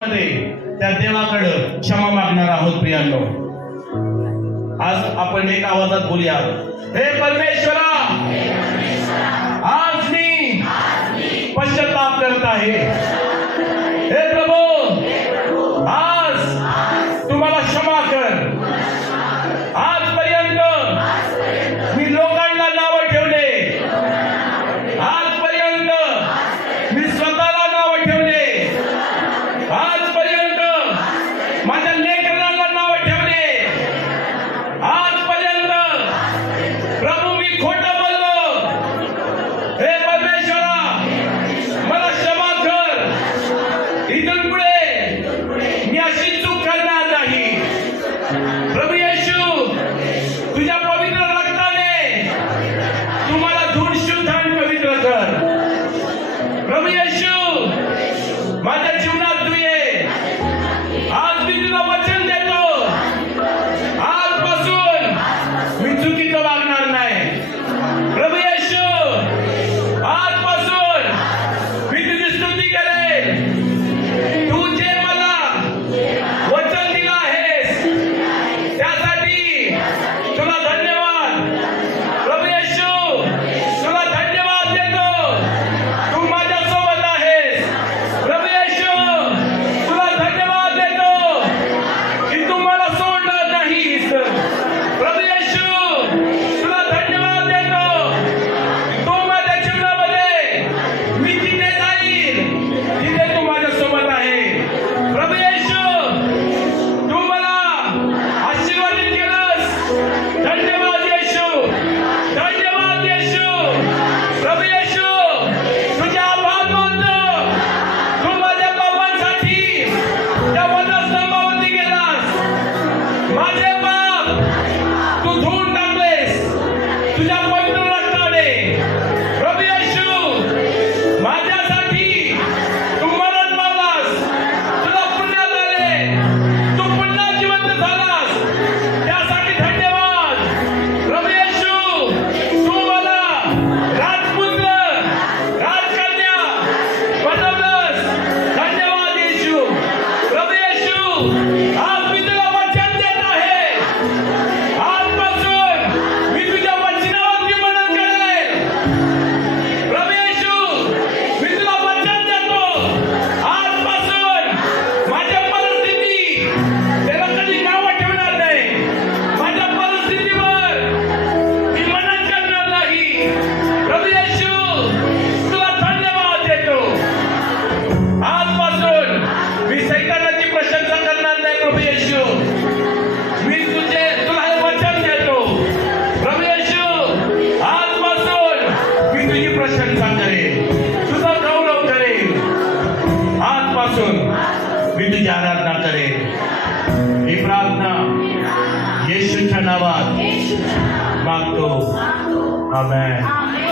त्या देवाकडे क्षमा मागणार आहोत प्रियांनो। आज आपण एक आवाजात बोलूया, हे परमेश्वरा, आज मी पश्चाताप करत आहे। हे प्रभू, आज तुम्हाला क्षमा कर। आजपर्यंत मी लोकांना नाव ठेवले, आजपर्यंत मी स्वतःला नाव ठेवले, आजपर्यंत माझ्या लेकरांना नाव ठेवले, आजपर्यंत प्रभू मी खोटं बोललो। हे परमेश्वरा, मला क्षमा कर। इथून पुढे मी अशी चूक करणार नाही। प्रभू येशू, तुझ्या पवित्र रक्ताने तुम्हाला धूळ शुद्ध आणि पवित्र कर। प्रभू येशू, माझ्या जीवनात तू ये। आज मी तुला वचन देतो, आजपासून मी चुकीचं वागणार नाही। प्रभू येशू, आजपासून मी तुझी स्तुती करेन। तू जे मला वचन दिलं आहेस त्यासाठी तुला धन्यवाद। प्रभू येशू, तुला धन्यवाद देतो, तू माझ्यासोबत आहेस। प्रभू येशू, तुला धन्यवाद देतो की तू मला सोडणार नाहीस। प्रभू येशू, तुला धन्यवाद देतो, तू माझ्या जीवनामध्ये मी जिथे जाईल तिथे तू माझ्यासोबत आहे। प्रभू येशू, तू मला आशीर्वादित केलंस। धन्यवाद येशू, धन्यवाद येशू। प्रभू येशू, तुझे आभार मानतो। तू माझ्या पापांसाठी त्या वनस्तंभावरती गेलास, माझे पाप तू धुवून टाकलेस तुझ्या पवित्र रक्ताने। प्रभू येशू, माझ्यासाठी तू मरण पावलास, तुला पुण्यात आले, तू पुन्हा जिवंत झालास, त्यासाठी धन्यवाद। प्रभू येशू, तू मला राजपुत्र, राजकन्या बनवलंस। धन्यवाद येशू। प्रभू येशू, आज मी तुला वचन देत आहे, आजपासून मी तुझ्या वचनावरती मनन करेन। प्रभू येशू, मी तुला वचन देतो, आजपासून माझ्या परिस्थिती त्याला कधी नावं ठेवणार नाही। माझ्या परिस्थितीवर मी मनन करणार नाही। प्रभू येशू, तुला धन्यवाद देतो। आजपासून मी सैतानाची प्रशंसा करणार नाही। प्रभू येशू, मी तुला हे वचन देतो। प्रभू येशू, आजपासून मी तुझी प्रशंसा करेन, तुझा गौरव करेन। आजपासून मी तुझी आराधना करेन। ही प्रार्थना येशूच्या नावात मागतो। आमेन।